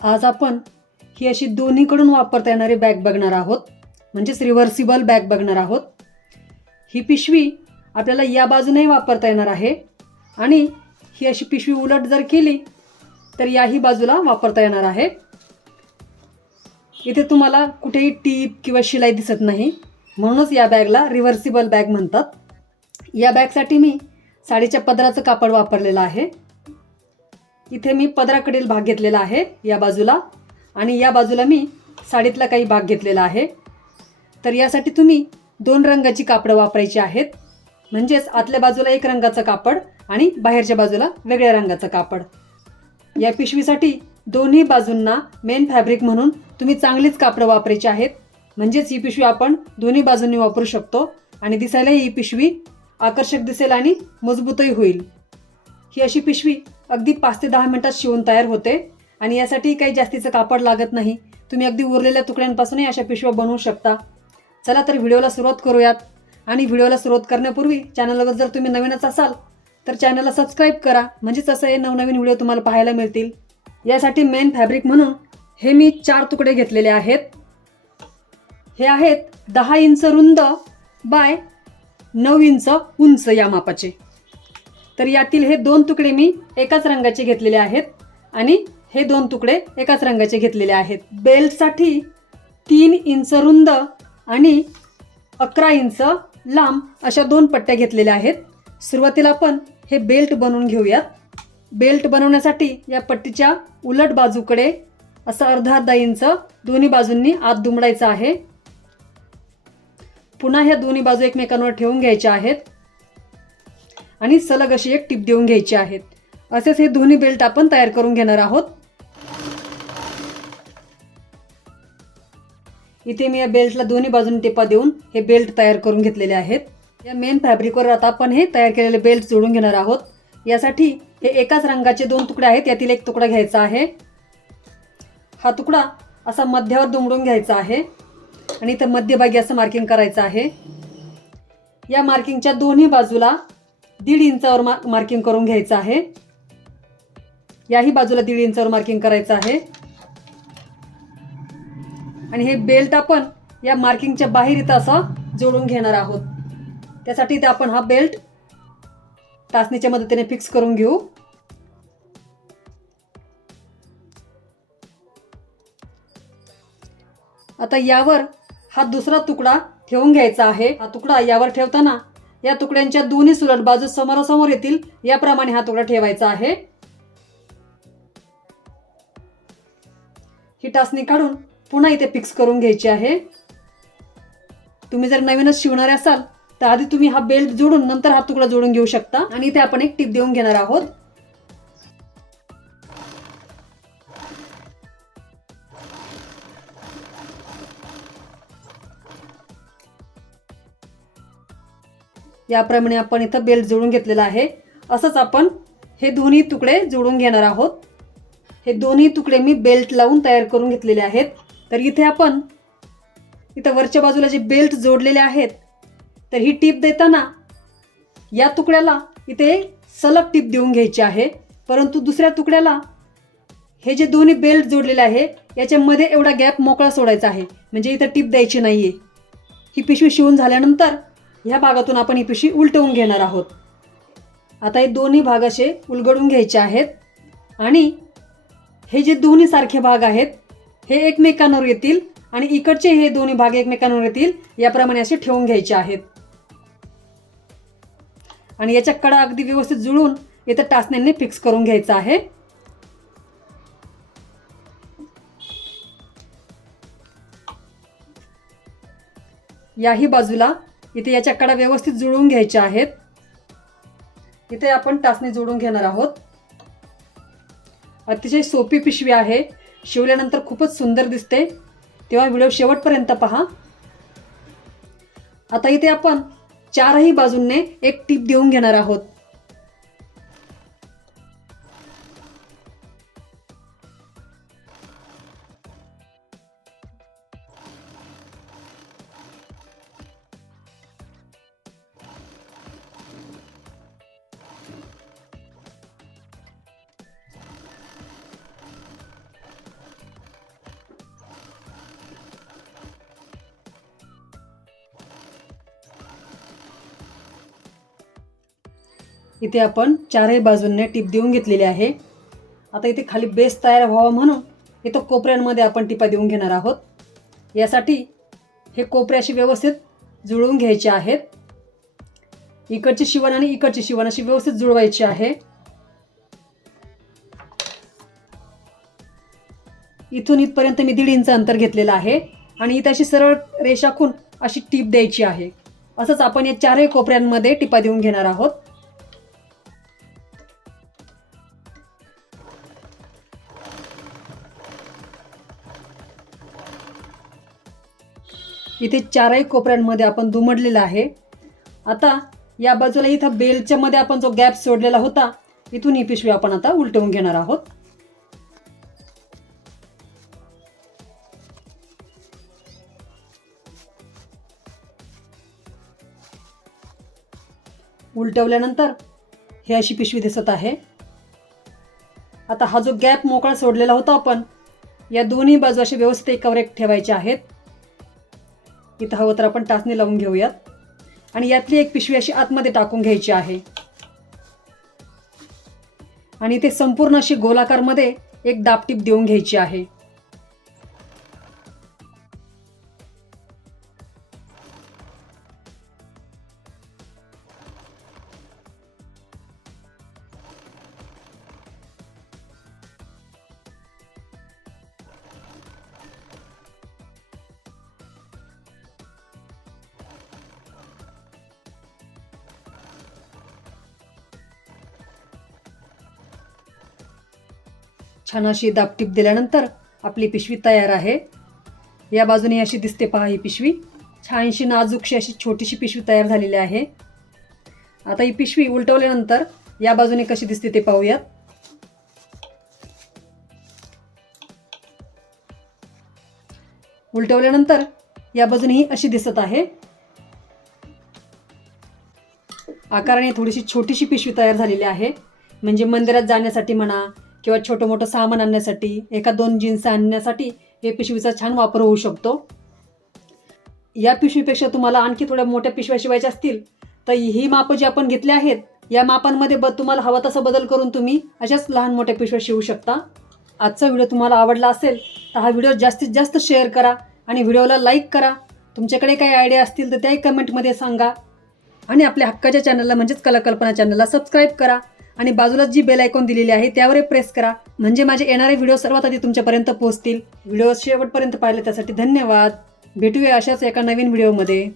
आज आपण ही अशी दोन्हीकडून वापरता येणारी बॅग बघणार आहोत. म्हणजेच रिव्हर्सिबल बॅग बघणार आहोत. ही पिशवी आपल्याला या बाजूनेही वापरता येणार आहे. आणि ही अशी पिशवी उलट जर केली तर याही बाजूला वापरता येणार आहे. इथे तुम्हाला कुठेही टीप किंवा शिलाई दिसत नाही. म्हणूनच या बॅगला रिव्हर्सिबल बॅग म्हणतात. या बॅगसाठी मी साडीच्या पदराचं कापड वापरलेलं आहे. इथे मी पदराकडील भाग घेतलेला आहे या बाजूला. आणि या बाजूला मी साडीतला काही भाग घेतलेला आहे. तर यासाठी तुम्ही दोन रंगाची कापडं वापरायची आहेत. म्हणजेच आतल्या बाजूला एक रंगाचं कापड आणि बाहेरच्या बाजूला वेगळ्या रंगाचं कापड. या पिशवीसाठी दोन्ही बाजूंना मेन फॅब्रिक म्हणून तुम्ही चांगलीच कापडं वापरायची आहेत. म्हणजेच ही पिशवी आपण दोन्ही बाजूंनी वापरू शकतो आणि दिसायला ही पिशवी आकर्षक दिसेल आणि मजबूतही होईल. ही अशी पिशवी अगदी पाच ते दहा मिनिटात शिवून तयार होते. आणि यासाठी काही जास्तीचं कापड लागत नाही. तुम्ही अगदी उरलेल्या तुकड्यांपासूनही अशा पिशव्या बनवू शकता. चला तर व्हिडिओला सुरुवात करूयात. आणि व्हिडिओला सुरुवात करण्यापूर्वी चॅनलवर जर तुम्ही नवीनच असाल तर चॅनलला सबस्क्राईब करा. म्हणजेच असं हे नवनवीन व्हिडिओ तुम्हाला पाहायला मिळतील. यासाठी मेन फॅब्रिक म्हणून हे मी चार तुकडे घेतलेले आहेत. हे आहेत दहा इंच रुंद बाय नऊ इंच उंच या मापाचे. तर यातील हे दोन तुकडे मी एकाच रंगाचे घेतलेले आहेत आणि हे दोन तुकडे एकाच रंगाचे घेतलेले आहेत. बेल्टसाठी तीन इंच रुंद आणि अकरा इंच लांब अशा दोन पट्ट्या घेतलेल्या आहेत. सुरुवातीला आपण हे बेल्ट बनवून घेऊयात. बेल्ट बनवण्यासाठी या पट्टीच्या उलट बाजूकडे असं अर्धा अर्धा इंच दोन्ही बाजूंनी आत दुमडायचं आहे. पुन्हा ह्या दोन्ही बाजू एकमेकांवर ठेवून घ्यायच्या आहेत. आणि सलग अशी एक टीप देऊन घ्यायची आहेत. असेच हे दोन्ही बेल्ट आपण तयार करून घेणार आहोत. इथे मी या बेल्टला दोन्ही बाजूने टिपा देऊन हे बेल्ट तयार करून घेतलेले आहेत. या मेन फॅब्रिकवर आता आपण हे तयार केलेले बेल्ट जोडून घेणार आहोत. यासाठी हे एकाच रंगाचे दोन तुकडे आहेत यातील एक तुकडा घ्यायचा आहे. हा तुकडा असा मध्यावर दुमडून घ्यायचा आहे आणि इथं मध्यभागी असं मार्किंग करायचं आहे. या मार्किंगच्या दोन्ही बाजूला दीड इंचावर मा मार्किंग करून घ्यायचं आहे. याही बाजूला दीड इंचावर मार्किंग करायचं आहे. आणि हे बेल्ट आपण या मार्किंगच्या बाहेर इथं असं जोडून घेणार आहोत. त्यासाठी इथं आपण हा बेल्ट टाचणीच्या मदतीने फिक्स करून घेऊ. आता यावर हा दुसरा तुकडा ठेवून घ्यायचा आहे. हा तुकडा यावर ठेवताना या तुकड्यांच्या दोन्ही सुलट बाजू समोरासमोर येतील. याप्रमाणे हा तुकडा ठेवायचा आहे. ही टाचणी काढून पुन्हा इथे फिक्स करून घ्यायची आहे. तुम्ही जर नवीनच शिवणारे असाल तर आधी तुम्ही हा बेल्ट जोडून नंतर हा तुकडा जोडून घेऊ शकता. आणि इथे आपण एक टिप देऊन घेणार आहोत. याप्रमाणे आपण इथं बेल्ट जोडून घेतलेला आहे. असंच आपण हे दोन्ही तुकडे जोडून घेणार आहोत. हे दोन्ही तुकडे मी बेल्ट लावून तयार करून घेतलेले आहेत. तर इथे आपण इथं वरच्या बाजूला जे बेल्ट जोडलेले आहेत तर ही टीप देताना या तुकड्याला इथे सलग टीप देऊन घ्यायची आहे. परंतु दुसऱ्या तुकड्याला हे जे दोन्ही बेल्ट जोडलेले आहे याच्यामध्ये एवढा गॅप मोकळा सोडायचा आहे. म्हणजे इथं टीप द्यायची नाही आहे ही पिशवी शिवून झाल्यानंतर ह्या भागातून आपण ही पिशवी उलटवून घेणार आहोत. आता हे दोन्ही भाग असे उलगडून घ्यायचे आहेत. आणि हे जे दोन्ही सारखे भाग आहेत हे एकमेकांवर येतील आणि इकडचे हे दोन्ही भाग एकमेकांवर येतील याप्रमाणे असे ठेवून घ्यायचे आहेत. आणि याच्या कडा अगदी व्यवस्थित जुळून इथं टाचण्यांनी फिक्स करून घ्यायचं आहे. याही बाजूला इथे याच्या कडा व्यवस्थित जुळवून घ्यायच्या आहेत. इथे आपण टाचणी जोडून घेणार आहोत. अतिशय सोपी पिशवी आहे. शिवल्यानंतर खूपच सुंदर दिसते. तेव्हा व्हिडिओ शेवटपर्यंत पहा. आता इथे आपण चारही बाजूंने एक टीप देऊन घेणार आहोत. इथे आपण चारही बाजूंनी टीप देऊन घेतलेली आहे. आता इथे खाली बेस तयार व्हावा म्हणून इथं कोपऱ्यांमध्ये आपण टिपा देऊन घेणार आहोत. यासाठी हे कोपरे व्यवस्थित जुळवून घ्यायचे आहेत. इकडची शिवण आणि इकडची शिवण अशी व्यवस्थित जुळवायची आहे. इथून इथपर्यंत मी दीड इंच अंतर घेतलेलं आहे आणि इथं अशी सरळ रेषाखून अशी टीप द्यायची आहे. असंच आपण या चारही कोपऱ्यांमध्ये टिपा देऊन घेणार आहोत. इथे चारही कोपऱ्यांमध्ये आपण दुमडलेलं आहे. आता या बाजूला इथं बेलच्या मध्ये आपण जो गॅप सोडलेला होता इथून ही पिशवी आपण आता उलटवून घेणार आहोत. उलटवल्यानंतर ही अशी पिशवी दिसत आहे. आता हा जो गॅप मोकळा सोडलेला होता आपण या दोन्ही बाजू असे व्यवस्थित एकावर एक ठेवायचे आहेत. इथं हवं तर आपण टाचणी लावून घेऊयात. आणि यातली एक पिशवी अशी आतमध्ये टाकून घ्यायची आहे. आणि ते संपूर्ण अशी गोलाकारमध्ये एक दापटीप देऊन घ्यायची आहे. छान अशी दापटीप दिल्यानंतर आपली पिशवी तयार आहे. या बाजूने अशी दिसते पहा ही पिशवी. छानशी नाजूकशी अशी छोटीशी पिशवी तयार झालेली आहे. आता ही पिशवी उलटवल्यानंतर या बाजूने कशी दिसते ते पाहूयात. उलटवल्यानंतर या बाजूने ही अशी दिसत आहे. आकाराने थोडीशी छोटीशी पिशवी तयार झालेली आहे. म्हणजे मंदिरात जाण्यासाठी म्हणा किंवा छोटं मोठं सामान आणण्यासाठी एका दोन जीन्स आणण्यासाठी हे पिशवीचा छान वापर होऊ शकतो. या पिशवीपेक्षा तुम्हाला आणखी थोड्या मोठ्या पिशव्या शिवायच्या असतील तर ही मापं जी आपण घेतली आहेत या मापांमध्ये ब तुम्हाला हवा तसा बदल करून तुम्ही अशाच लहान मोठ्या पिशव्या शिवू शकता. आजचा व्हिडिओ तुम्हाला आवडला असेल तर हा व्हिडिओ जास्तीत जास्त शेअर करा आणि व्हिडिओला लाईक करा. तुमच्याकडे काही आयडिया असतील तर त्याही कमेंटमध्ये सांगा. आणि आपल्या हक्काच्या चॅनलला म्हणजेच कलाकल्पना चॅनलला सबस्क्राईब करा. आणि बाजूला जी बेल आयकॉन दिलेली आहे त्यावर प्रेस करा. म्हणजे माझे येणारे व्हिडिओ सर्वात आधी तुमच्यापर्यंत पोहोचतील. व्हिडिओ शेवटपर्यंत पाहिले त्यासाठी धन्यवाद. भेटूया अशाच एका नवीन व्हिडिओमध्ये